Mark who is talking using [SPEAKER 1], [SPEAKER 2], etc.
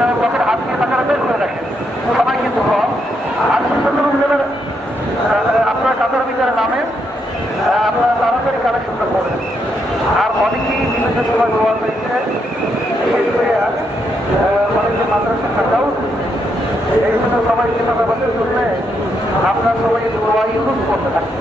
[SPEAKER 1] যখন হাত দিয়ে টাকাটা বের করে রাখেন সবাই কিন্তু হন আর সুন্দর আপনার কাতার বিচারের নামে আপনার তাড়াতাড়ি কালেকশনটা করবেন আর অনেকেই বিভিন্ন সময় ব্যবহার হয়েছে, বিশেষ করে অনেকে মাদ্রাসা থাকাও এই জন্য সবাই সেটা ব্যাপারে শুনলে আপনার সবাই দোয়া ইউজ করতে থাকে